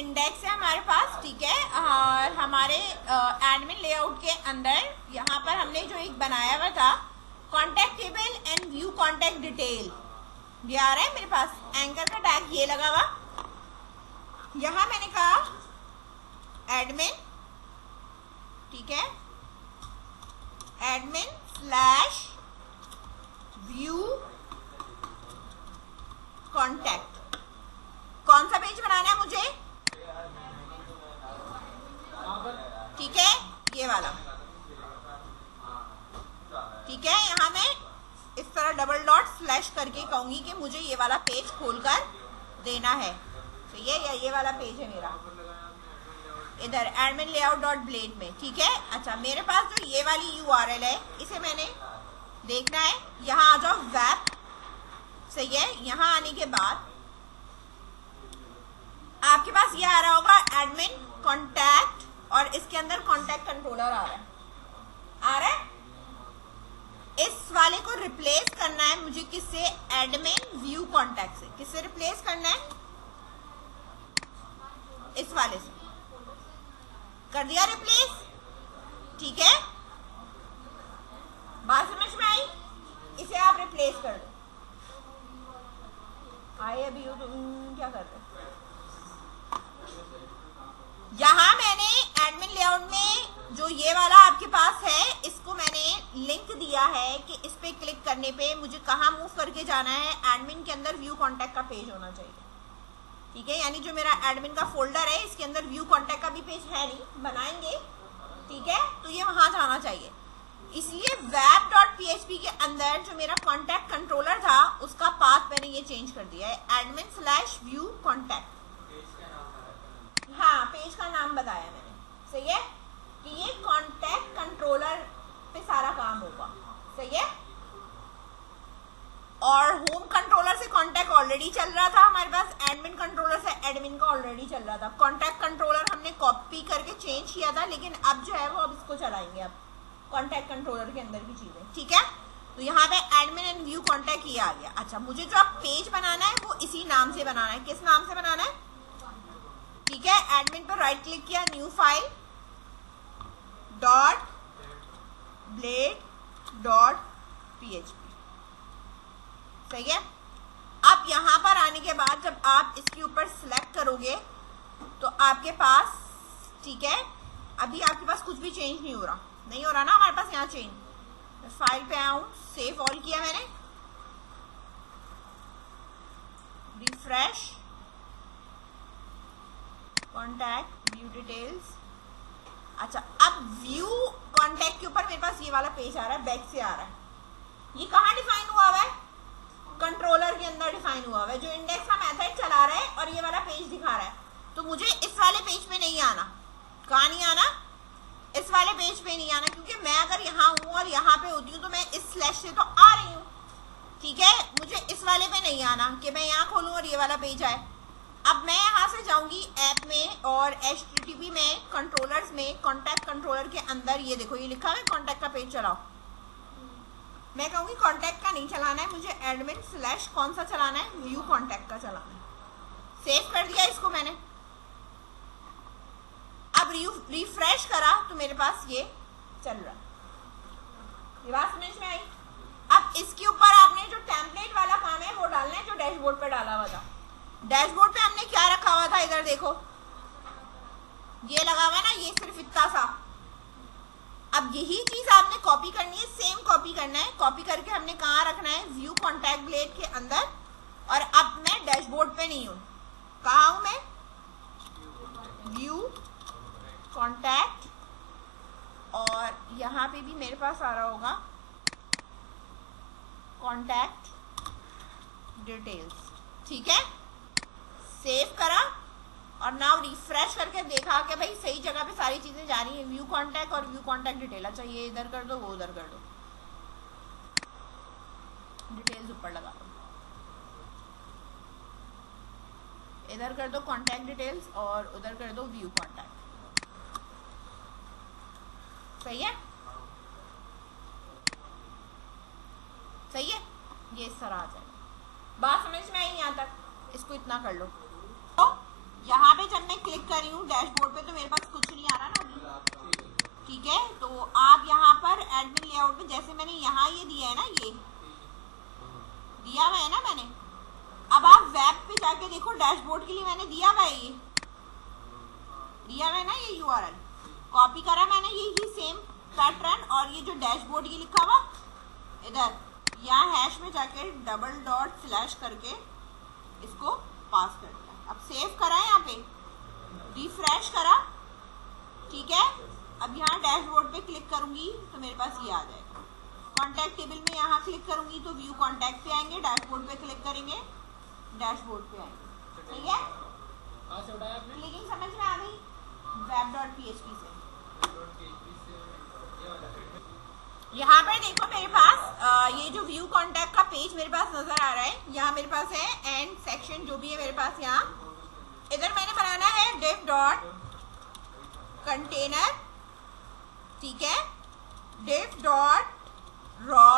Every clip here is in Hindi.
इंडेक्स है हमारे पास, ठीक है। और हमारे एडमिन लेआउट के अंदर यहाँ पर हमने जो एक बनाया हुआ था contact table and view contact detail, ये आ रहा है मेरे पास, एंकर का टैग ये लगा हुआ। यहाँ मैंने कहा एडमिन, ठीक है, एडमिन स्लैश व्यू कॉन्टैक्ट। कौन सा पेज बनाना है मुझे, ठीक है, ये वाला, ठीक है। यहाँ मैं इस तरह डबल डॉट स्लैश करके कहूंगी कि मुझे ये वाला पेज खोलकर देना है, तो ये वाला पेज है मेरा इधर एडमिन लेआउट डॉट ब्लेड में, ठीक है। अच्छा, मेरे पास जो ये वाली URL है इसे मैंने देखना है, यहाँ आ जाओ वेब, सही है। यहाँ आने के बाद आपके पास ये आ रहा होगा एडमिन कॉन्टैक्ट, और इसके अंदर कॉन्टैक्ट कंट्रोलर आ रहा है। इस वाले को रिप्लेस करना है मुझे किससे, एडमिन व्यू कॉन्टैक्ट से। किससे रिप्लेस करना है, इस वाले से। कर दिया रिप्लेस, ठीक है। बात समझ में आई, इसे आप रिप्लेस कर दो। आए अभी हो तुम क्या कर रहे हो। यहां मैंने एडमिन लेआउट में जो ये वाला आपके पास है, इसको मैंने लिंक दिया है कि इस पे क्लिक करने पे मुझे कहाँ मूव करके जाना है। एडमिन के अंदर व्यू कॉन्टैक्ट का पेज होना चाहिए, ठीक है। यानी जो मेरा एडमिन का फोल्डर है इसके अंदर व्यू कॉन्टैक्ट का भी पेज है नहीं, बनाएंगे, ठीक है। तो ये वहां जाना चाहिए, इसलिए web.php के अंदर जो मेरा कॉन्टैक्ट कंट्रोलर था उसका पाथ मैंने ये चेंज कर दिया है, एडमिन स्लैश व्यू कॉन्टैक्ट। हाँ, पेज का नाम बताया मैंने, सही है, कि ये कॉन्टैक्ट कंट्रोलर पे सारा काम होगा, सही है। और होम कंट्रोलर से कॉन्टैक्ट ऑलरेडी चल रहा था हमारे पास, एडमिन कंट्रोलर से एडमिन का ऑलरेडी चल रहा था। कॉन्टैक्ट कंट्रोलर हमने कॉपी करके चेंज किया था, लेकिन अब जो है वो अब इसको चलाएंगे, अब कॉन्टैक्ट कंट्रोलर के अंदर की चीजें, ठीक है। तो यहाँ पे एडमिन एंड व्यू कॉन्टैक्ट ये आ गया। अच्छा, मुझे जो अब पेज बनाना है वो इसी नाम से बनाना है। किस नाम से बनाना है, ठीक है। एडमिन पर राइट क्लिक किया, new file dot blade dot php, सही है। अब यहां पर आने के बाद जब आप इसके ऊपर सिलेक्ट करोगे तो आपके पास, ठीक है, अभी आपके पास कुछ भी चेंज नहीं हो रहा ना हमारे पास। यहाँ चेंज, फाइल पे आऊं, सेव ऑल किया मैंने, रिफ्रेश, कॉन्टैक्ट, व्यू डिटेल्स। अच्छा, अब व्यू कॉन्टैक्ट के ऊपर मेरे पास ये वाला पेज आ रहा है, बैक से आ रहा है। ये कहाँ डिफाइन हुआ हुआ है, कंट्रोलर के अंदर डिफाइन हुआ हुआ है, जो इंडेक्स का मेथड चला रहा है और ये वाला पेज दिखा रहा है। तो मुझे इस वाले पेज पे नहीं आना। कहाँ नहीं आना, इस वाले पेज पे नहीं आना, क्योंकि मैं अगर यहाँ हूँ और यहाँ पे होती हूँ तो मैं इस स्लैश से तो आ रही हूँ, ठीक है। मुझे इस वाले पे नहीं आना कि मैं यहाँ खोलूँ और ये वाला पेज आए। अब मैं यहाँ से जाऊंगी ऐप में और HTTP में कंट्रोलर्स में कॉन्टैक्ट कंट्रोलर के अंदर, ये देखो ये लिखा है कॉन्टैक्ट का पेज चलाओ। मैं कहूंगी कॉन्टैक्ट का नहीं चलाना है मुझे, एडमिन स्लैश कौन सा चलाना है, व्यू कॉन्टैक्ट का चलाना है। सेव कर दिया इसको मैंने। अब रिफ्रेश करा तो मेरे पास ये चल रहा, ये बात समझ में आई। अब इसके ऊपर आपने जो टेम्पलेट वाला काम है वो डालना है जो डैशबोर्ड पे डाला हुआ था। डैशबोर्ड पे हमने क्या रखा हुआ था, इधर देखो ये लगा हुआ है ना, ये सिर्फ इतना सा। अब यही चीज आपने कॉपी करनी है, सेम कॉपी करना है। कॉपी करके हमने कहाँ रखना है, व्यू कॉन्टैक्ट ब्लेड के अंदर। और अब मैं डैशबोर्ड पे नहीं हूं, कहाँ हूं मैं, व्यू कॉन्टैक्ट, और यहाँ पे भी मेरे पास आ रहा होगा कॉन्टैक्ट डिटेल्स, ठीक है। सेव करा और नाउ रिफ्रेश करके देखा कि भाई सही जगह पे सारी चीजें जा रही हैं, व्यू कॉन्टैक्ट और व्यू कॉन्टैक्ट डिटेल। अच्छा, ये इधर कर दो, वो उधर कर दो, डिटेल्स ऊपर लगा दो, इधर कर दो कॉन्टैक्ट डिटेल्स और उधर कर दो व्यू कॉन्टैक्ट, सही है, सही है। ये इस तरह आ जाएगा। बात समझ में आई यहाँ तक, इसको इतना कर लो। तो यहाँ पे जब मैं क्लिक कर रही हूँ डैशबोर्ड पे तो मेरे पास कुछ नहीं आ रहा ना अभी, ठीक है। तो आप यहाँ पर एडमिन लेआउट में जैसे मैंने यहाँ ये दिया है ना, ये दिया हुआ है ना मैंने, अब आप वेब पे जाके देखो डैशबोर्ड के लिए मैंने दिया हुआ है, ये दिया हुआ है ना, ये यूआरएल कॉपी करा मैंने, यही सेम पैटर्न, और ये जो डैशबोर्ड ये लिखा हुआ इधर यहाँ हैश में जाके डबल डॉट स्लैश करके इसको पास कर दिया। अब सेव करा यहाँ पे, रिफ्रेश करा, ठीक है। अब यहाँ डैशबोर्ड पे क्लिक करूंगी तो मेरे पास ये आ जाएगा। कॉन्टैक्ट टेबल में यहाँ क्लिक करूंगी तो व्यू कॉन्टैक्ट पे आएंगे, डैशबोर्ड पे क्लिक करेंगे डैशबोर्ड पे आएंगे, ठीक है। क्लिकिंग समझ में आ गई web.php से। यहाँ पर देखो मेरे पास ये जो व्यू कॉन्टैक्ट का पेज मेरे पास नजर आ रहा है, यहाँ मेरे पास है एंड सेक्शन जो भी है मेरे पास, यहाँ इधर मैंने बनाना है div डॉट कंटेनर, ठीक है, div डॉट रॉ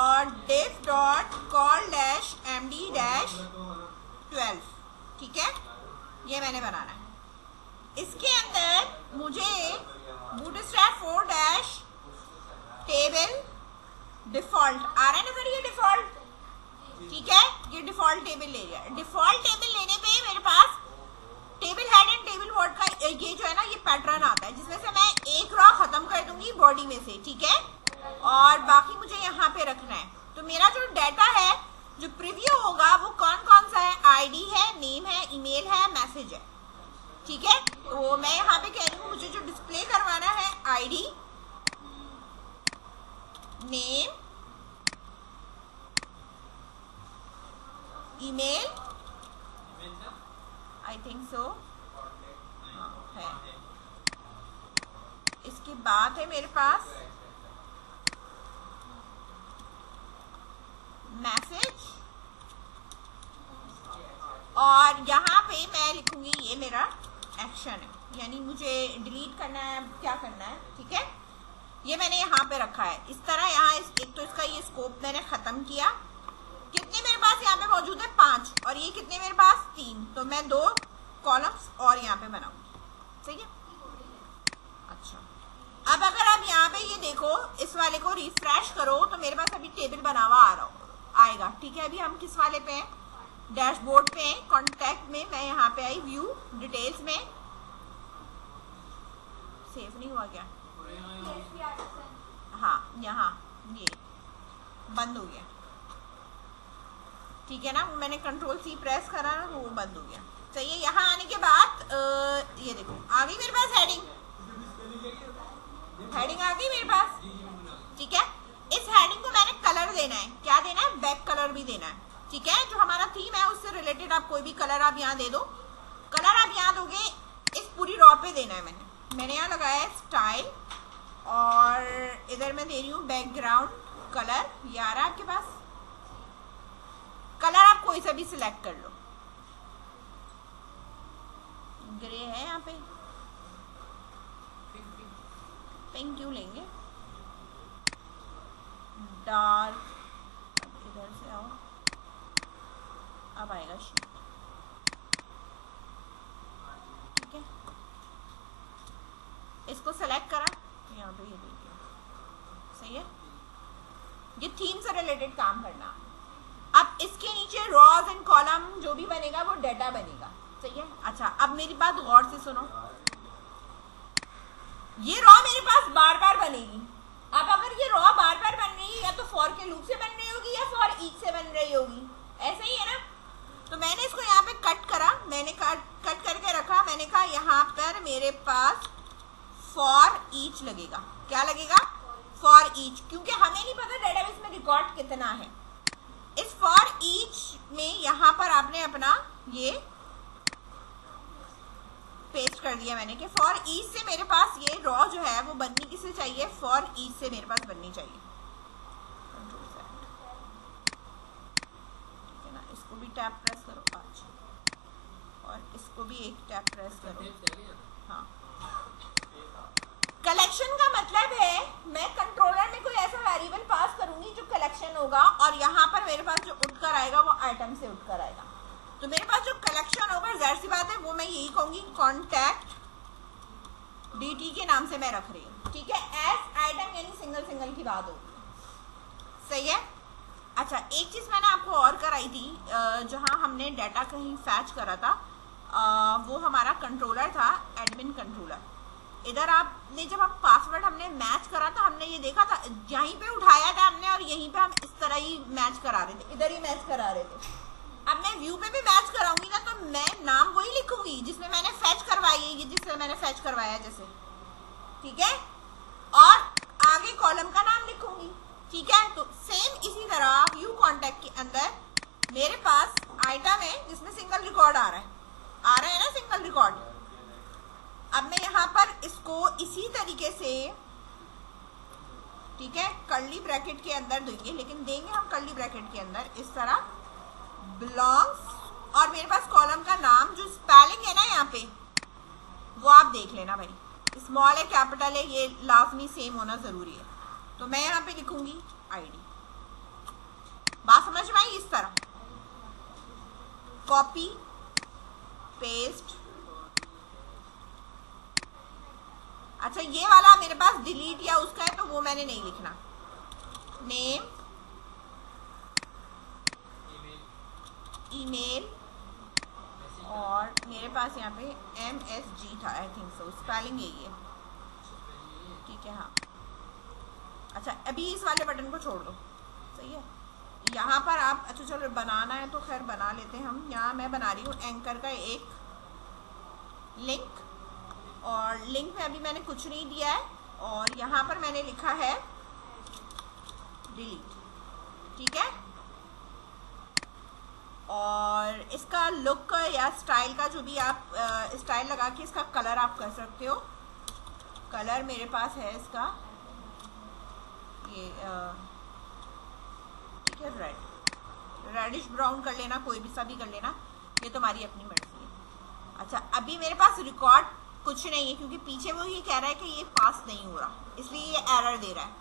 और div dot call dash md dash 12, ठीक है, ये मैंने बनाना है। इसके अंदर मुझे बूटस्ट्रैप 4 डैश टेबल डिफॉल्ट आ रहा है ना सर, ये डिफॉल्ट, ठीक है, ये डिफॉल्ट टेबल ले लिया। डिफॉल्ट टेबल लेने पे मेरे पास table head and table body का ये जो है ना, ये पैटर्न आता है जिसमें से मैं एक रॉ खत्म कर दूंगी बॉडी में से, ठीक है, और बाकी मुझे यहाँ पे रखना है। तो मेरा जो डाटा है जो प्रीव्यू होगा वो कौन कौन सा है, आईडी है, नेम है, ईमेल है, मैसेज है, ठीक है। तो मैं यहाँ पे कह रही हूँ मुझे जो डिस्प्ले करवाना है ID, name, email, I think so है। इसके बाद है मेरे पास मैसेज, और यहाँ पे मैं लिखूंगी ये मेरा एक्शन है, यानी मुझे डिलीट करना है, क्या करना है, ठीक है। ये मैंने यहाँ पे रखा है इस तरह। यहाँ एक तो इसका ये स्कोप मैंने खत्म किया। कितने मेरे पास यहाँ पे मौजूद है, 5, और ये कितने मेरे पास 3, तो मैं 2 कॉलम्स और यहाँ पे बनाऊंगी, सही है। अच्छा, अब अगर आप यहाँ पे ये देखो, इस वाले को रिफ्रेश करो तो मेरे पास अभी टेबल बना हुआ आएगा, ठीक है। अभी हम किस वाले पे हैं, डैशबोर्ड पे हैं, कॉन्टैक्ट में मैं यहाँ पे आई, व्यू डिटेल्स में, सेव नहीं हुआ क्या, हाँ यहाँ ये बंद हो गया, ठीक है ना, मैंने कंट्रोल C प्रेस करा ना तो वो बंद हो गया, सही है। यहाँ आने के बाद ये देखो आ गई मेरे पास हेडिंग आ गई मेरे पास, ठीक है। इस हेडिंग को मैंने कलर देना है, क्या देना है, बैक कलर भी देना है, ठीक है। जो हमारा थीम है उससे रिलेटेड आप कोई भी कलर आप यहाँ दे दो। कलर आप यहाँ दोगे इस पूरी रॉ पे देना है, मैंने यहाँ लगाया है स्टाइल, और इधर मैं दे रही हूँ बैकग्राउंड कलर, ये आ रहा है आपके पास। कलर आप कोई सा भी सिलेक्ट कर लो, ग्रे है यहाँ पे, पिंक क्यों लेंगे, डार्क, इधर से आओ, अब आएगा शीट, ठीक है। इसको सेलेक्ट करा, यहाँ पे ये देखिए, सही है। ये थीम से रिलेटेड काम करना। अब इसके नीचे रॉज एंड कॉलम जो भी बनेगा वो डाटा बनेगा, सही है। अच्छा, अब मेरी बात गौर से सुनो, ये रॉ मेरे पास बार बार बनेगी। अब अगर ये रॉ बार बार बन रही है, या तो फॉर के लूप से बन रही होगी या फॉर ईच से बन रही होगी, ऐसा ही है ना। तो मैंने इसको यहाँ पे कट करा, मैंने कट करके रखा, मैंने कहा यहाँ पर मेरे पास फॉर ईच लगेगा, क्या लगेगा, फॉर ईच, क्योंकि हमें नहीं पता डेटाबेस में रिकॉर्ड कितना है। इस फॉर ईच में यहाँ पर आपने अपना ये पेस्ट कर दिया मैंने कि फॉर ईच से मेरे पास ये रॉ जो है वो बननी किससे चाहिए, फॉर ईच से मेरे पास बननी चाहिए, ठीक है ना। इसको भी टैप प्रेस करो, अच्छा, और इसको भी एक टैप प्रेस करो, हाँ। कलेक्शन का मतलब है मैं कंट्रोलर में कोई ऐसा वेरिएबल पास करूंगी जो कलेक्शन होगा, और यहाँ पर मेरे पास जो उठकर आएगा वो आइटम से उठकर आएगा। तो मेरे पास जो कलेक्शन होगा मैं यही कहूंगी कॉन्टैक्ट dt के नाम से मैं रख रही हूँ, ठीक है। एज आइटम यानी सिंगल सिंगल की बात होगी, सही है। अच्छा, एक चीज मैंने आपको और कराई थी, जहां हमने डाटा कहीं फैच करा था, वो हमारा कंट्रोलर था, एडमिन कंट्रोलर। इधर आपने जब हम पासवर्ड हमने मैच करा था, हमने ये देखा था, यहीं पे उठाया था हमने और यहीं पे हम इस तरह ही मैच करा रहे थे, इधर ही मैच करा रहे थे। अब मैं व्यू पे भी मैच कराऊंगी ना, तो मैं नाम वही लिखूंगी जिसमें मैंने फैच करवाई है, ये जिससे मैंने फैच करवाया जैसे, ठीक है, और आगे कॉलम का नाम लिखूंगी, ठीक है। तो सेम इसी तरह व्यू कॉन्टैक्ट के अंदर मेरे पास आइटम है जिसमें सिंगल रिकॉर्ड आ रहा है ना, सिंगल रिकॉर्ड। अब मैं यहाँ पर इसको इसी तरीके से, ठीक है, कर्ली ब्रैकेट के अंदर देंगे, लेकिन देंगे हम कर्ली ब्रैकेट के अंदर इस तरह बिलोंग्स, और मेरे पास कॉलम का नाम जो स्पेलिंग है ना यहाँ पे, वो आप देख लेना भाई, स्मॉल है कैपिटल है, ये लाजमी सेम होना जरूरी है। तो मैं यहाँ पे लिखूंगी आईडी, बात समझ में आई? इस तरह कॉपी पेस्ट। अच्छा, ये वाला मेरे पास डिलीट या उसका है, तो वो मैंने नहीं लिखना। नेम, ईमेल, और मेरे पास यहाँ पे MSG था, आई थिंक सो, स्पेलिंग यही है, ठीक है, हाँ। अच्छा, अभी इस वाले बटन को छोड़ दो, सही है। यहाँ पर आप, अच्छा चलो बनाना है तो खैर बना लेते हैं हम। यहाँ मैं बना रही हूँ एंकर का एक लिंक, और लिंक में अभी मैंने कुछ नहीं दिया है, और यहाँ पर मैंने लिखा है डिलीट, ठीक है। और इसका लुक या स्टाइल का जो भी आप स्टाइल लगा के इसका कलर आप कर सकते हो। कलर मेरे पास है इसका ये, ठीक है, रेडिश ब्राउन कर लेना, कोई भी सा भी कर लेना, ये तुम्हारी अपनी मर्जी है। अच्छा, अभी मेरे पास रिकॉर्ड कुछ नहीं है, क्योंकि पीछे वो ये कह रहा है कि ये पास नहीं हो रहा, इसलिए ये एरर दे रहा है,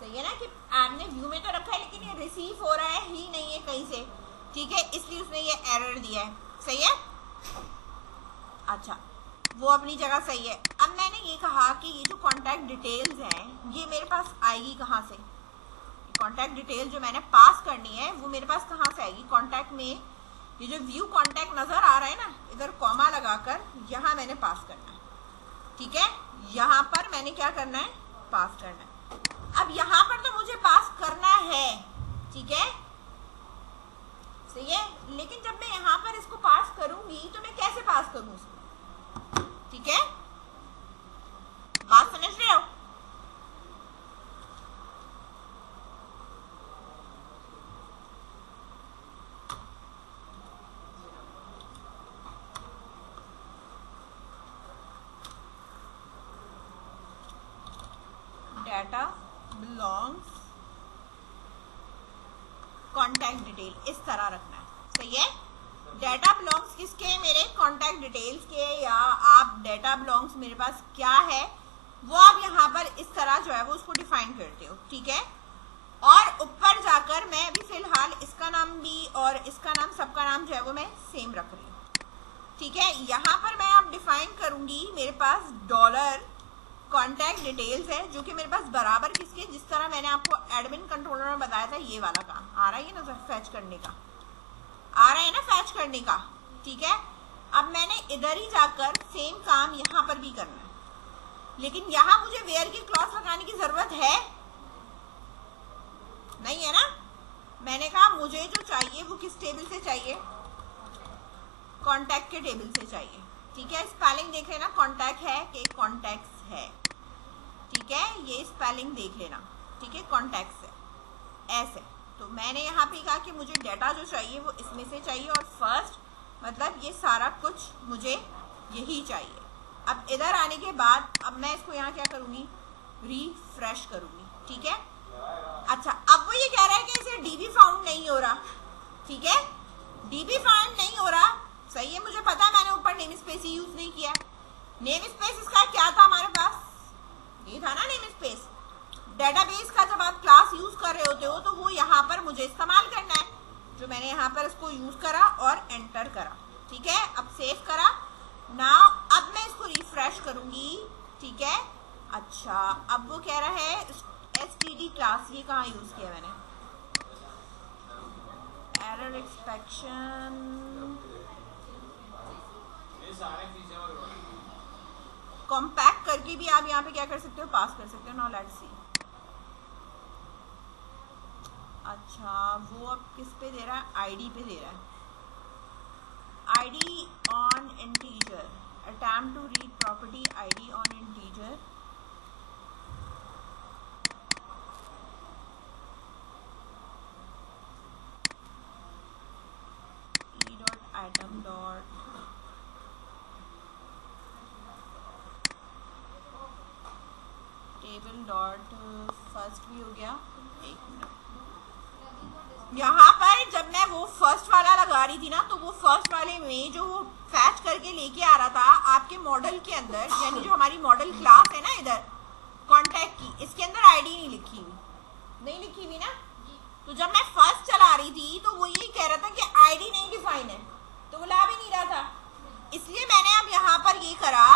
सही है ना, कि आपने व्यू में तो रखा है लेकिन ये रिसीव हो रहा है ही नहीं है कहीं से, ठीक है, इसलिए उसने ये एरर दिया है, सही है। अच्छा, वो अपनी जगह सही है। अब मैंने ये कहा कि ये जो कॉन्टैक्ट डिटेल्स हैं, ये मेरे पास आएगी कहाँ से? कॉन्टैक्ट डिटेल जो मैंने पास करनी है वो मेरे पास कहाँ से आएगी? कॉन्टैक्ट में ये जो व्यू कॉन्टैक्ट नजर आ रहा है ना, इधर कॉमा लगाकर यहाँ मैंने पास करना है, ठीक है। यहाँ पर मैंने क्या करना है? पास करना है। अब यहाँ पर तो मुझे पास करना है, ठीक है, सही है, लेकिन जब मैं यहाँ पर इसको पास करूंगी तो मैं कैसे पास करूँ इसको, ठीक है, बात समझ रहे हो? डाटा बिलोंग्स कॉन्टैक्ट डिटेल, इस तरह रखना है, सही है। डाटा बिलोंग्स किसके? मेरे कॉन्टैक्ट डिटेल्स के, या आप डाटा बिलोंग्स मेरे पास क्या है वो आप यहाँ पर इस तरह जो है वो उसको डिफाइन करते हो, ठीक है। और ऊपर जाकर मैं अभी फिलहाल इसका नाम भी और इसका नाम, सबका नाम जो है वो मैं सेम रख रही हूँ, ठीक है। यहाँ पर मैं अब डिफाइन करूंगी, मेरे पास डॉलर कॉन्टैक्ट डिटेल्स है, जो कि मेरे पास बराबर किसके, जिस तरह मैंने आपको एडमिन कंट्रोलर में बताया था, ये वाला काम आ रहा है ना, फैच करने का आ रहा है ना, फैच करने का, ठीक है। अब मैंने इधर ही जाकर सेम काम यहाँ पर भी करना है, लेकिन यहाँ मुझे वेयर की क्लॉज लगाने की जरूरत है नहीं है ना। मैंने कहा मुझे जो चाहिए वो किस टेबल से चाहिए? कॉन्टैक्ट के टेबल से चाहिए, ठीक है। स्पेलिंग देख लेना, कॉन्टैक्ट है कि कॉन्टैक्ट्स है, ठीक है, ये स्पेलिंग देख लेना, ठीक है, कॉन्टैक्ट्स है ऐसे। तो मैंने यहाँ पे कहा कि मुझे डाटा जो चाहिए वो इसमें से चाहिए, और फर्स्ट मतलब ये सारा कुछ मुझे यही चाहिए। अब इधर आने के बाद अब मैं इसको यहाँ क्या करूँगी? रिफ्रेश करूँगी, ठीक है। अच्छा, अब वो ये कह रहा है कि इसे डीबी फाउंड नहीं हो रहा, ठीक है, डीबी फाउंड नहीं हो रहा, सही है, मुझे पता है, मैंने ऊपर नेम स्पेस ही यूज नहीं किया। नेम स्पेस इसका क्या था हमारे पास? ये था ना नेम स्पेस। डेटाबेस का जब आप क्लास यूज कर रहे होते हो तो वो यहाँ पर मुझे इस्तेमाल करना है, जो मैंने यहाँ पर इसको यूज करा और एंटर करा, ठीक है। अब सेव करा अब वो कह रहा है std क्लास, ये कहाँ यूज किया मैंने, एरर एक्सपेक्शन, कॉम्पैक्ट करके भी आप यहाँ पे क्या कर सकते हो, पास कर सकते हो। Now let's see. अच्छा वो अब किस पे दे रहा है, आईडी पे दे रहा है, ID on integer, attempt to read property ID on integer, e dot item dot table dot first भी हो गया। एक मिनट, यहाँ पर जब मैं वो फर्स्ट वाला लगा रही थी ना, तो वो फर्स्ट वाले में जो वो फैच करके लेके आ रहा था आपके मॉडल के अंदर, यानी जो हमारी मॉडल क्लास है ना इधर कांटेक्ट की, इसके अंदर आईडी नहीं लिखी हुई ना। तो जब मैं फर्स्ट चला रही थी तो वो यही कह रहा था कि आईडी नहीं डिफाइन है, तो वो ला भी नहीं रहा था। इसलिए मैंने अब यहाँ पर ये करा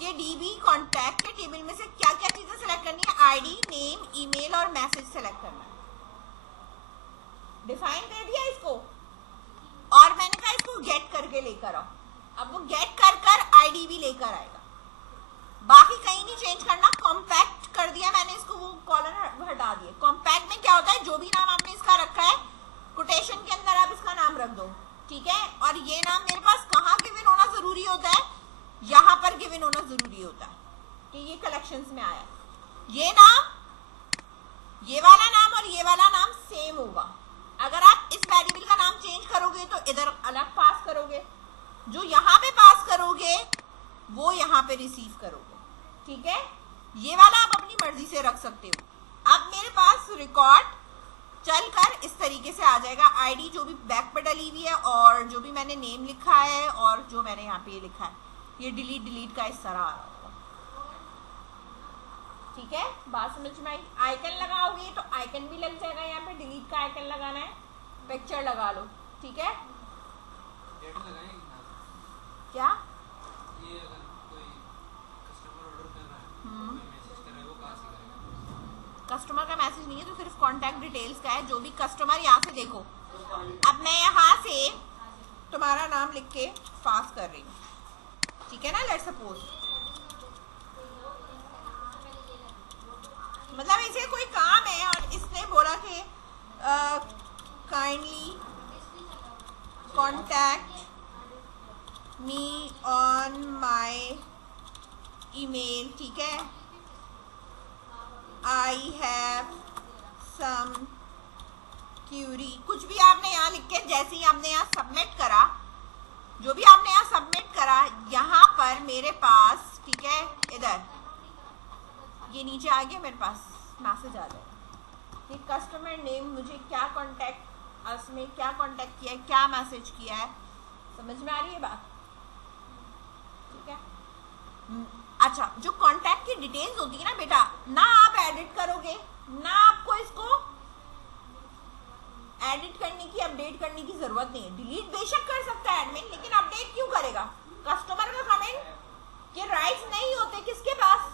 कि डीबी कॉन्टैक्ट के टेबल में से क्या क्या चीजें सेलेक्ट करनी है, आईडी, नेम, ईमेल और मैसेज सेलेक्ट करना है। डिफाइन कर दिया इसको, और मैंने कहा इसको गेट करके लेकर आओ। अब वो गेट कर आईडी भी लेकर आएगा, बाकी कहीं नहीं चेंज करना। कॉम्पैक्ट कर दिया मैंने इसको, वो कॉलम हटा दिए। कॉम्पैक्ट में क्या होता है, जो भी नाम आपने इसका रखा है कोटेशन के अंदर आप इसका नाम रख दो, ठीक है। और ये नाम मेरे पास कहाँ गिवन होना जरूरी होता है, यहाँ पर गिवन होना जरूरी होता है कि ये कलेक्शंस में आया। ये नाम, ये वाला नाम और ये वाला नाम सेम होगा। अगर आप इस वेरिएबल का नाम चेंज करोगे तो इधर अलग पास करोगे, जो यहाँ पे पास करोगे वो यहाँ पे रिसीव करोगे, ठीक है। ये वाला आप अपनी मर्जी से रख सकते हो। अब मेरे पास रिकॉर्ड चलकर इस तरीके से आ जाएगा, आईडी जो भी बैक पे डली हुई है और जो भी मैंने नेम लिखा है और जो मैंने यहाँ पे ये लिखा है, ये डिलीट का इस तरह आ रहा होगा, ठीक है। बात समझ में आई। आइकन लगाओगे तो आइकन भी लग जाएगा, यहाँ पे डिलीट का आइकन लगाना है, पिक्चर लगा लो, ठीक है। क्या ये अगर कोई कस्टमर ऑर्डर कर रहा है, कोई मैसेज कर रहा है, वो कहाँ से करेगा? कस्टमर का मैसेज नहीं है, तो सिर्फ कॉन्टैक्ट डिटेल्स का है। जो भी कस्टमर यहाँ से देखो, अब मैं यहाँ से तुम्हारा नाम लिख के पास कर रही हूँ, ठीक है ना। लेट्स सपोज मतलब इसे कोई काम है और इसने बोला कि kindly contact me on my email, ठीक है, आई हैव सम क्यूरी, कुछ भी आपने यहाँ लिख के, जैसे ही आपने यहाँ सबमिट करा, जो भी आपने यहाँ सबमिट करा, यहाँ पर मेरे पास, ठीक है, इधर ये नीचे आ गया, मेरे पास मैसेज आ जाएगा कि कस्टमर नेम, मुझे क्या कॉन्टैक्ट, उसमें क्या कॉन्टैक्ट किया है, क्या मैसेज किया है। समझ में आ रही है बात, ठीक है। अच्छा, जो कॉन्टैक्ट की डिटेल्स होती है ना बेटा, ना आप एडिट करोगे, ना आपको इसको एडिट करने की, अपडेट करने की जरूरत नहीं है। डिलीट बेशक कर सकता है एडमिन, लेकिन अपडेट क्यों करेगा? कस्टमर का कमेंट के राइट्स नहीं होते किसके पास,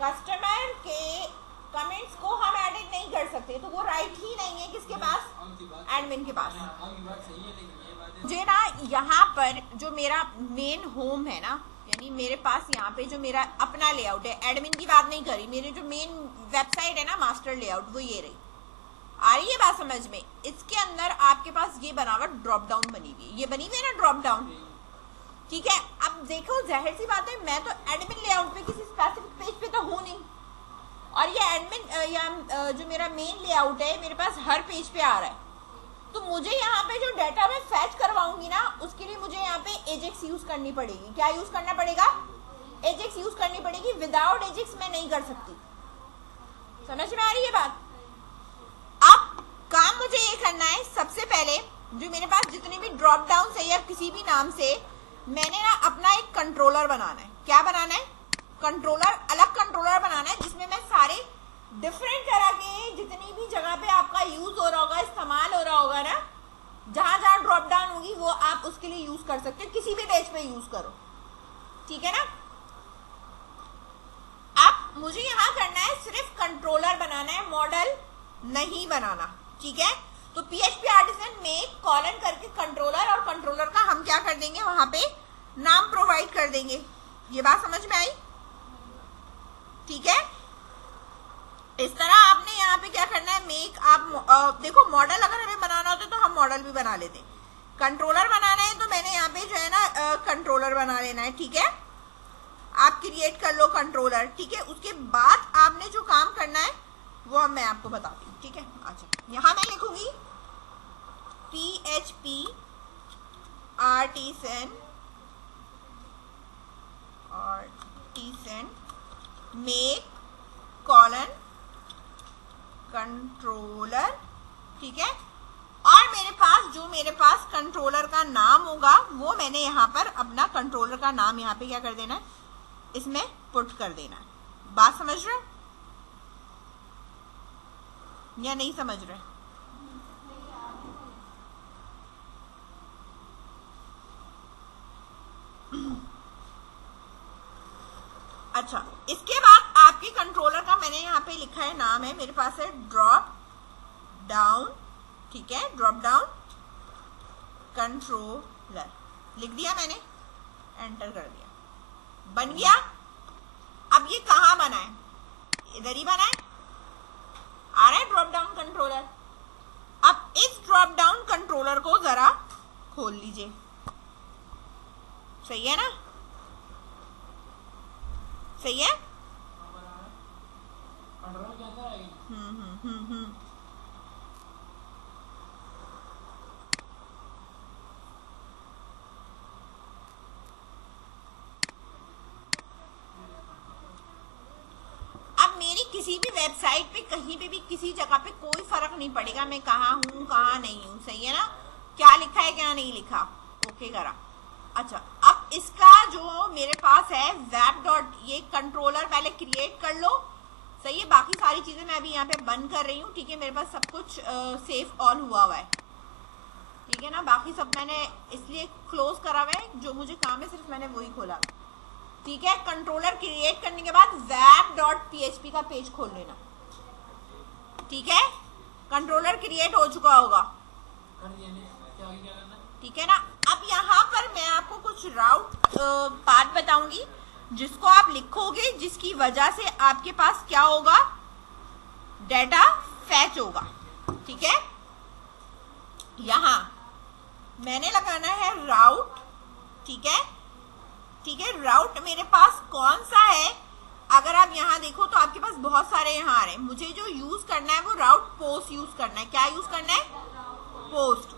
कस्टमर के कमेंट्स को हम एडिट नहीं कर सकते, तो वो राइट ही नहीं है किसके पास, एडमिन के पास। मुझे ना यहाँ पर जो मेरा मेन होम है ना, यानी मेरे पास यहाँ पे जो मेरा अपना लेआउट है, एडमिन की बात नहीं करी, मेरी जो मेन वेबसाइट है ना, मास्टर लेआउट, वो ये रही। आ रही है बात समझ में? इसके अंदर आपके पास ये बनावट ड्रॉप डाउन बनी हुई है, ये बनी हुई है ना ड्रॉप डाउन, ठीक है। अब देखो, जाहिर सी बात है, मैं तो एडमिन लेआउट पे किसी स्पेसिफिक पेज पे तो हूँ नहीं, और ये एडमिन या जो मेरा मेन लेआउट है मेरे पास हर पेज पे आ रहा है। तो मुझे यहाँ पे जो डाटा मैं फैच करवाऊंगी ना, उसके लिए मुझे यहाँ पे एजेक्स यूज करनी पड़ेगी। क्या यूज करना पड़ेगा? एजेक्स यूज करनी पड़ेगी। विदाउट एजेक्स मैं नहीं कर सकती। समझ में आ रही है बात? अब काम मुझे ये करना है, सबसे पहले जो मेरे पास जितने भी ड्रॉप डाउन है या किसी भी नाम से, मैंने ना अपना एक कंट्रोलर बनाना है। क्या बनाना है? कंट्रोलर, अलग कंट्रोलर बनाना है, जिसमें मैं सारे डिफरेंट तरह के जितनी भी जगह पे आपका यूज हो रहा होगा, इस्तेमाल हो रहा होगा ना, जहां जहां ड्रॉप डाउन होगी वो आप उसके लिए यूज कर सकते हो, किसी भी पेज पे यूज करो, ठीक है ना। मुझे यहाँ करना है सिर्फ कंट्रोलर बनाना है, मॉडल नहीं बनाना, ठीक है। तो PHP आर्टिसन में कॉलन करके कंट्रोलर, और कंट्रोलर का हम क्या कर देंगे, वहां पे नाम प्रोवाइड कर देंगे। ये बात समझ में आई? ठीक है। इस तरह आपने यहाँ पे क्या करना है, मेक, आप देखो मॉडल अगर हमें बनाना होता तो हम मॉडल भी बना लेते, कंट्रोलर बनाना है तो मैंने यहाँ पे जो है ना कंट्रोलर बना लेना है, ठीक है। आप क्रिएट कर लो कंट्रोलर, ठीक है। उसके बाद आपने जो काम करना है वो अब मैं आपको बताती हूँ, ठीक है। अच्छा, यहाँ मैं लिखूंगी PHP artisan make colon controller, ठीक है। और मेरे पास कंट्रोलर का नाम होगा वो मैंने यहाँ पर अपना कंट्रोलर का नाम यहाँ पे क्या कर देना है, इसमें पुट कर देना है। बात समझ रहे या नहीं समझ रहे? अच्छा, इसके बाद आपके कंट्रोलर का मैंने यहाँ पे लिखा है, नाम है मेरे पास है ड्रॉप डाउन, ठीक है। ड्रॉप डाउन कंट्रोलर लिख दिया मैंने, एंटर कर दिया, बन गया। अब ये कहाँ बना है, इधर ही बना है, आ रहा है ड्रॉप डाउन कंट्रोलर। अब इस ड्रॉप डाउन कंट्रोलर को जरा खोल लीजिए, सही है ना? सही है। अब मेरी किसी भी वेबसाइट पे कहीं पे भी किसी जगह पे कोई फर्क नहीं पड़ेगा मैं कहाँ हूँ कहाँ नहीं हूँ, सही है ना? क्या लिखा है क्या नहीं लिखा, ओके करा। अच्छा, अब इसका जो मेरे पास है वेब डॉट, ये कंट्रोलर पहले क्रिएट कर लो, सही है। बाकी सारी चीजें मैं अभी यहाँ पे बंद कर रही हूँ, ठीक है। मेरे पास सब कुछ सेव ऑल हुआ है, ठीक है ना। बाकी सब मैंने इसलिए क्लोज करा हुआ है, जो मुझे काम है सिर्फ मैंने वही खोला, ठीक है। कंट्रोलर क्रिएट करने के बाद web.php का पेज खोल लेना, ठीक है। कंट्रोलर क्रिएट हो चुका होगा, ठीक है ना। अब यहाँ पर मैं आपको कुछ राउट पाथ बताऊंगी जिसको आप लिखोगे, जिसकी वजह से आपके पास क्या होगा, डेटा फैच होगा, ठीक है। यहाँ मैंने लगाना है राउट, ठीक है, ठीक है। राउट मेरे पास कौन सा है, अगर आप यहाँ देखो तो आपके पास बहुत सारे यहाँ आ रहे हैं। मुझे जो यूज करना है वो राउट पोस्ट यूज करना है। क्या यूज करना है? पोस्ट।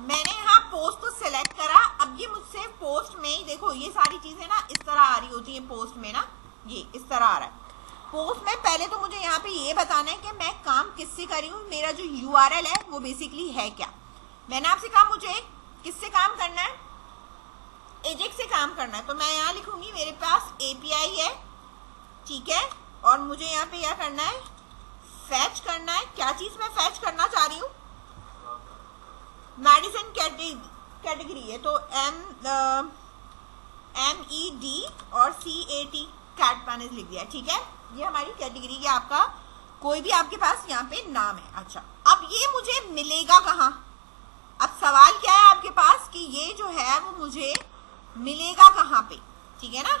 मैंने यहाँ पोस्ट को सिलेक्ट करा। अब ये मुझसे पोस्ट में ही देखो, ये सारी चीजें ना इस तरह आ रही होती है पोस्ट में ना, ये इस तरह आ रहा है पोस्ट में। पहले तो मुझे यहाँ पे ये बताना है कि मैं काम किससे कर रही हूँ, मेरा जो URL है वो बेसिकली है क्या। मैंने आपसे कहा मुझे किससे काम करना है, एजेक्स से काम करना है, तो मैं यहाँ लिखूंगी मेरे पास API है, ठीक है। और मुझे यहाँ पे क्या करना है, फैच करना है। क्या चीज मैं फैच करना चाह रही हूँ, मेडिसिन कैटेगरी है, तो MED और CAT कैट पैनिस लिख दिया, ठीक है। ये हमारी कैटेगरी है, आपका कोई भी आपके पास यहाँ पे नाम है। अच्छा, अब ये मुझे मिलेगा कहाँ? अब सवाल क्या है आपके पास कि ये जो है वो मुझे मिलेगा कहाँ पे, ठीक है ना।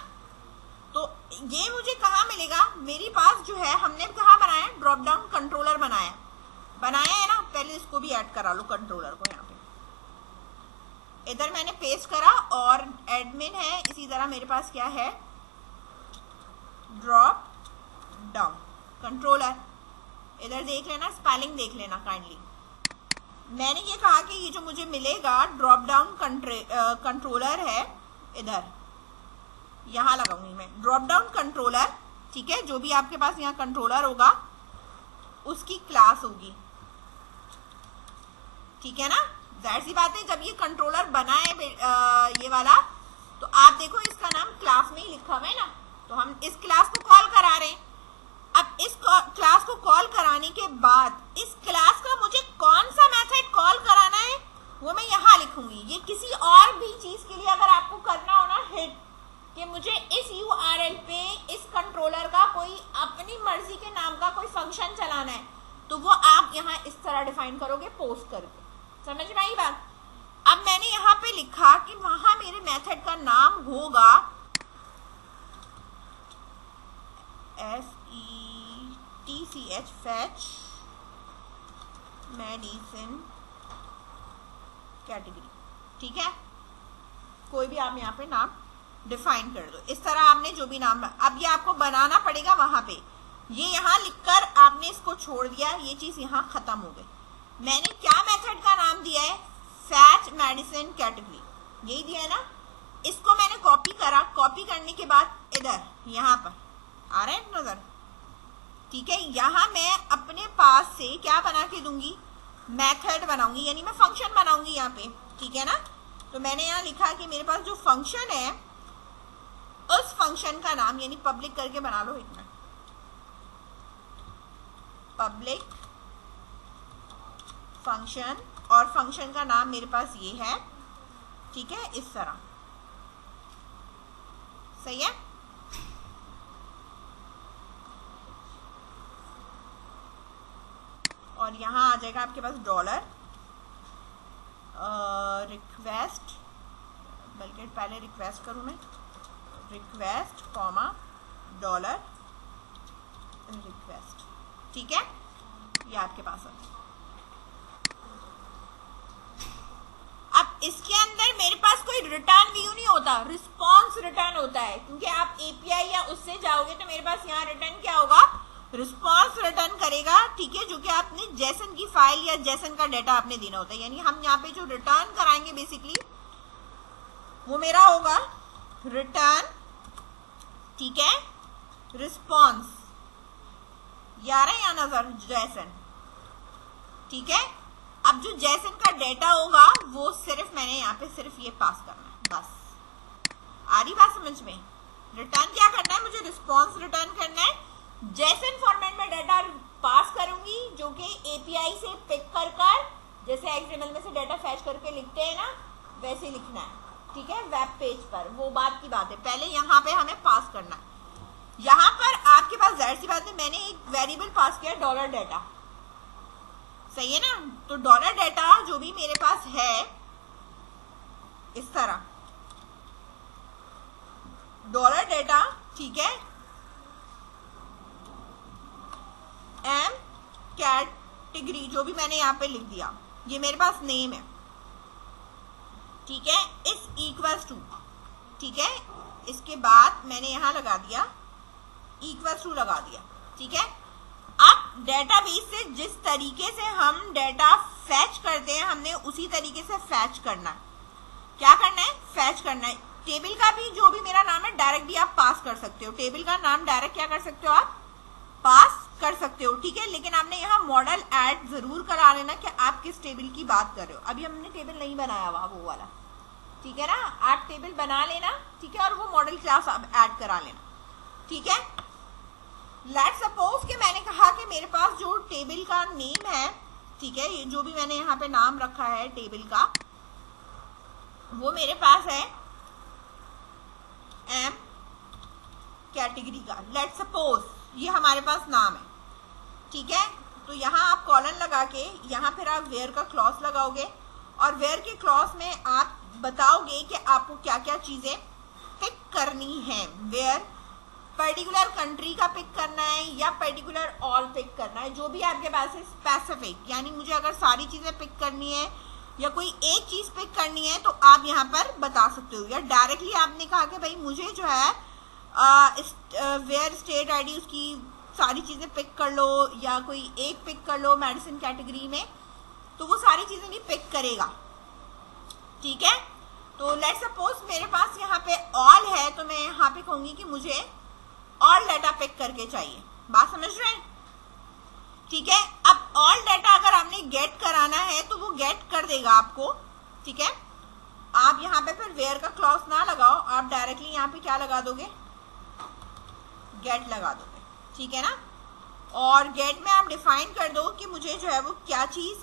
तो ये मुझे कहाँ मिलेगा, मेरे पास जो है हमने कहाँ बनाया है, ड्रॉप डाउन कंट्रोलर बनाया है ना। पहले इसको भी ऐड करा लो कंट्रोलर को, यहाँ पे इधर मैंने पेस्ट करा, और एडमिन है इसी तरह मेरे पास क्या है, ड्रॉप डाउन कंट्रोलर। इधर देख लेना, स्पेलिंग देख लेना काइंडली। मैंने ये कहा कि ये जो मुझे मिलेगा ड्रॉप डाउन कंट्रोलर है, इधर यहाँ लगाऊंगी मैं ड्रॉप डाउन कंट्रोलर, ठीक है। जो भी आपके पास यहाँ कंट्रोलर होगा उसकी क्लास होगी, ठीक है ना। जाहिर सी बात है, जब ये कंट्रोलर बना है ये वाला, तो आप देखो इसका नाम क्लास में ही लिखा हुआ है ना, तो हम इस क्लास को कॉल करा रहे हैं। अब इस क्लास को कॉल कराने के बाद इस क्लास का मुझे कौन सा मेथड कॉल कराना है वो मैं यहाँ लिखूंगी। ये किसी और भी चीज के लिए अगर आपको करना हो ना हिट, कि मुझे इस URL पे इस कंट्रोलर का कोई अपनी मर्जी के नाम का कोई फंक्शन चलाना है तो वो आप यहाँ इस तरह डिफाइन करोगे पोस्ट करके। समझ में आई बात? अब मैंने यहाँ पे लिखा कि वहां मेरे मेथड का नाम होगा FETCH fetch मेडिसिन कैटेगरी। ठीक है, कोई भी आप यहाँ पे नाम डिफाइन कर दो। इस तरह आपने जो भी नाम, अब ये आपको बनाना पड़ेगा वहां पे। ये यहाँ लिखकर आपने इसको छोड़ दिया, ये चीज यहाँ खत्म हो गई। मैंने क्या मेथड का नाम दिया है? फैच मेडिसिन कैटेगरी, यही दिया है ना। इसको मैंने कॉपी करा, कॉपी करने के बाद इधर यहाँ पर आ रहा है नजर। ठीक है, यहाँ मैं अपने पास से क्या बना के दूंगी? मेथड बनाऊंगी, यानी मैं फंक्शन बनाऊंगी यहाँ पे। ठीक है ना, तो मैंने यहाँ लिखा कि मेरे पास जो फंक्शन है उस फंक्शन का नाम, यानी पब्लिक करके बना लो, एक मिनट, पब्लिक फंक्शन, और फंक्शन का नाम मेरे पास ये है। ठीक है, इस तरह सही है। और यहां आ जाएगा आपके पास डॉलर रिक्वेस्ट, बल्कि पहले रिक्वेस्ट करूं मैं, रिक्वेस्ट कॉमा डॉलर रिक्वेस्ट। ठीक है, ये आपके पास है। अब इसके अंदर मेरे पास कोई रिटर्न व्यू नहीं होता, रिस्पॉन्स रिटर्न होता है, क्योंकि आप एपीआई या उससे जाओगे तो मेरे पास यहाँ रिटर्न क्या होगा? रिस्पॉन्स रिटर्न करेगा। ठीक है, जो कि आपने जेसन की फाइल या जेसन का डेटा आपने देना होता है, यानी हम यहाँ पे जो रिटर्न कराएंगे बेसिकली वो मेरा होगा रिटर्न। ठीक है, रिस्पॉन्स, यार है यहाँ नजर जेसन। ठीक है, अब जो जेसन का डेटा होगा वो सिर्फ मैंने यहाँ पे सिर्फ ये पास करना है, बस। आ रही बात समझ में? रिटर्न क्या करना है मुझे? रिस्पॉन्स रिटर्न करना है। जेसन फॉर्मेट में डेटा पास करूंगी, जो कि एपीआई से पिक कर कर, जैसे एक्सएमएल में से डेटा फैच करके लिखते हैं ना, वैसे लिखना है। ठीक है, वेब पेज पर, वो बात की बात है। पहले यहाँ पे हमें पास करना है। यहाँ पर आपके पास जाहिर सी बात है, मैंने एक वेरिएबल पास किया डॉलर डेटा, सही है ना। तो डॉलर डेटा जो भी मेरे पास है इस तरह डॉलर डेटा, ठीक है, एम कैटेगरी जो भी मैंने यहाँ पे लिख दिया, ये मेरे पास नेम है। ठीक है, इस इक्वल्स टू, ठीक है, इसके बाद मैंने यहाँ लगा दिया इक्वल्स टू लगा दिया। ठीक है, अब डेटाबेस से जिस तरीके से हम डेटा फैच करते हैं, हमने उसी तरीके से फैच करना है। क्या करना है? फैच करना है। टेबल का भी जो भी मेरा नाम है डायरेक्ट भी आप पास कर सकते हो, टेबल का नाम डायरेक्ट क्या कर सकते हो? आप पास कर सकते हो। ठीक है, लेकिन आपने यहाँ मॉडल ऐड जरूर करा लेना कि आप किस टेबल की बात कर रहे हो। अभी हमने टेबल नहीं बनाया हुआ वो वाला, ठीक है ना। आप टेबल बना लेना, ठीक है, और वो मॉडल क्लास आप ऐड करा लेना। ठीक है, लेट्स सपोज कि मैंने कहा कि मेरे पास जो टेबल का नेम है, ठीक है, ये जो भी मैंने यहाँ पे नाम रखा है टेबल का, वो मेरे पास है एम कैटेगरी का। लेट्स सपोज ये हमारे पास नाम है। ठीक है, तो यहाँ आप कॉलन लगा के यहाँ फिर आप वेयर का क्लॉज लगाओगे, और वेयर के क्लॉज में आप बताओगे कि आपको क्या क्या चीजें पिक करनी है। वेयर पर्टिकुलर कंट्री का पिक करना है या पर्टिकुलर ऑल पिक करना है, जो भी आपके पास है स्पेसिफिक, यानी मुझे अगर सारी चीजें पिक करनी है या कोई एक चीज पिक करनी है तो आप यहाँ पर बता सकते हो, या डायरेक्टली आपने कहा कि भाई मुझे जो है वेयर स्टेट आईडी उसकी सारी चीजें पिक कर लो, या कोई एक पिक कर लो मेडिसिन कैटेगरी में, तो वो सारी चीजें भी पिक करेगा। ठीक है, तो लेट्स सपोज मेरे पास यहाँ पे ऑल है, तो मैं यहाँ पे कहूंगी कि मुझे ऑल डाटा पिक करके चाहिए। बात समझ रहे हैं? ठीक है, अब ऑल डाटा अगर आपने गेट कराना है तो वो गेट कर देगा आपको। ठीक है, आप यहाँ पे फिर वेयर का क्लॉज ना लगाओ, आप डायरेक्टली यहाँ पे क्या लगा दोगे? गेट लगा दोगे। ठीक है ना, और गेट में आप डिफाइन कर दो कि मुझे जो है वो क्या चीज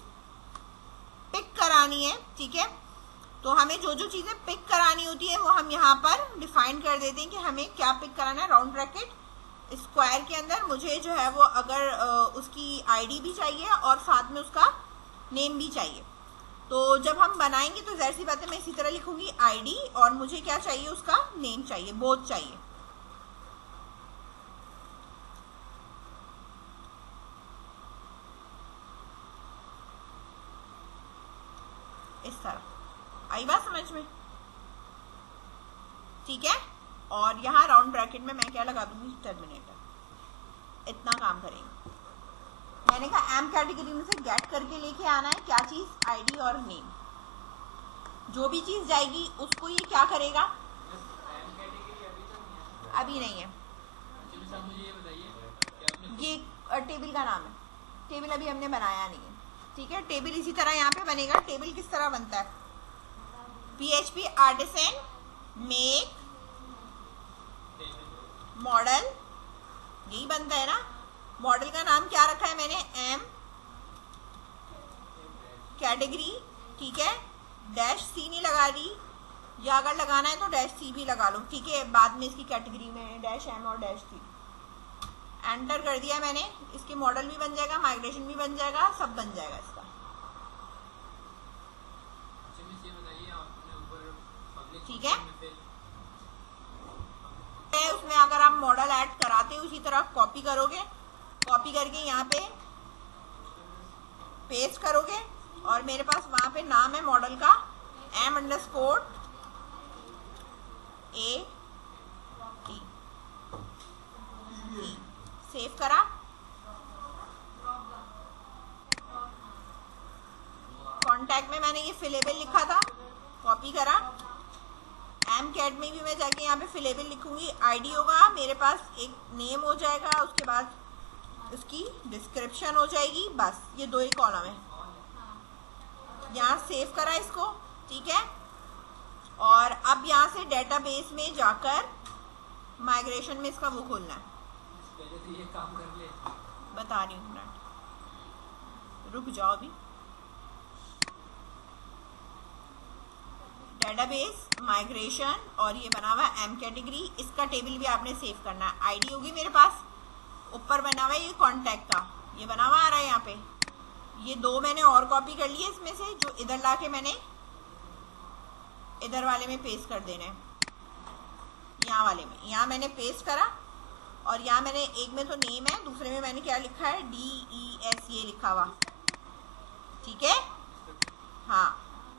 पिक करानी है। ठीक है, तो हमें जो जो चीजें पिक करानी होती है वो हम यहाँ पर डिफाइन कर देते हैं कि हमें क्या पिक कराना है। राउंड ब्रैकेट स्क्वायर के अंदर मुझे जो है वो अगर उसकी आईडी भी चाहिए और साथ में उसका नेम भी चाहिए। तो जब हम बनाएंगे तो ज़ाहिर सी बात है मैं इसी तरह लिखूंगी आईडी और मुझे क्या चाहिए, उसका नेम चाहिए, बोथ चाहिए। इस तरह आई बात समझ में? ठीक है। और यहाँ राउंड ब्रैकेट में मैं क्या लगा दूंगी, टर्मिनेटर। इतना काम करेंगे। मैंने कहा एम कैटेगरी में से गेट करके लेके आना है क्या चीज, आईडी और नेम। जो भी चीज जाएगी उसको ये क्या करेगा, अभी नहीं है, ये टेबल का नाम है, टेबल अभी हमने बनाया नहीं है। ठीक है, टेबल इसी तरह यहाँ पे बनेगा। टेबल किस तरह बनता है, PHP आर्टिसन मेक मॉडल, यही बनता है ना। मॉडल का नाम क्या रखा है मैंने, एम कैटेगरी। ठीक है, डैश सी नहीं लगा दी, या अगर लगाना है तो डैश सी भी लगा लो। ठीक है, बाद में इसकी कैटेगरी में डैश एम और डैश सी एंटर कर दिया मैंने। इसके मॉडल भी बन जाएगा, माइग्रेशन भी बन जाएगा, सब बन जाएगा इसका। ठीक है, उसमें अगर आप मॉडल ऐड कराते हो उसी तरह कॉपी करोगे, कॉपी करके यहाँ पे पेस्ट करोगे और मेरे पास वहां पे नाम है मॉडल का m_a_t। सेव करा, कॉन्टैक्ट में मैंने ये फिलेबल लिखा था, कॉपी करा। एम कैट में भी मैं जाके यहाँ पे फिलेबल लिखूंगी, आईडी होगा मेरे पास, एक नेम हो जाएगा, उसके बाद उसकी डिस्क्रिप्शन हो जाएगी। बस ये दो ही कॉलम है। यहाँ सेव करा इसको। ठीक है, और अब यहाँ से डेटाबेस में जाकर माइग्रेशन में इसका वो खोलना है। पहले तो ये काम कर ले, बता रही हूँ, मिनट रुक जाओ अभी। डेटाबेस माइग्रेशन और ये बना हुआ एम कैटेगरी, इसका टेबल भी आपने सेव करना है। आईडी होगी मेरे पास, ऊपर बना हुआ है ये कॉन्टैक्ट का, ये बना हुआ आ रहा है यहाँ पे। ये दो मैंने और कॉपी कर लिए इसमें से, जो इधर लाके मैंने इधर वाले में पेस्ट कर देने, यहाँ वाले में। यहाँ मैंने पेस्ट करा और यहाँ मैंने एक में तो नेम है, दूसरे में मैंने क्या लिखा है, DES ये लिखा हुआ। ठीक है, हाँ,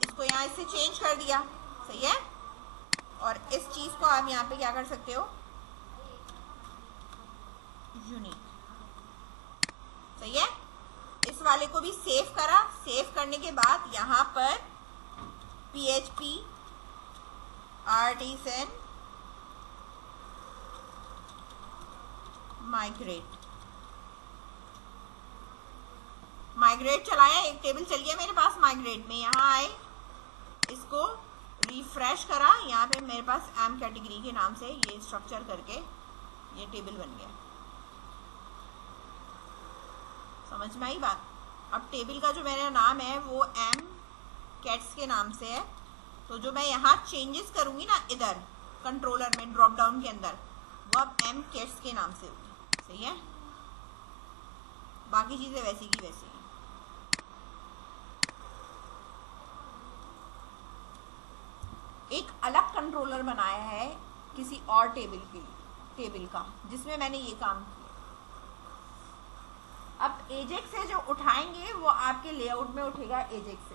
इसको यहाँ इससे चेंज कर दिया, सही है। और इस चीज को आप यहाँ पे क्या कर सकते हो, यूनिक, सही है। इस वाले को भी सेव करा। सेव करने के बाद यहाँ पर PHP आर्टिसन माइग्रेट चलाया, एक टेबल चल गया मेरे पास माइग्रेट में। यहाँ आए, इसको रिफ्रेश करा, यहाँ पे मेरे पास एम कैटेगरी के नाम से ये स्ट्रक्चर करके ये टेबल बन गया। समझ में आई बात? अब टेबल का जो मेरा नाम है वो एम कैट्स के नाम से है, तो जो मैं यहाँ चेंजेस करूंगी ना इधर कंट्रोलर में ड्रॉप डाउन के अंदर, वो अब एम कैट्स के नाम से होगी, सही है। बाकी चीजें वैसी की वैसी। एक अलग कंट्रोलर बनाया है किसी और टेबल का, जिसमें मैंने ये काम किया। अब एजेक्स से जो उठाएंगे वो आपके लेआउट में उठेगा एजेक्स से।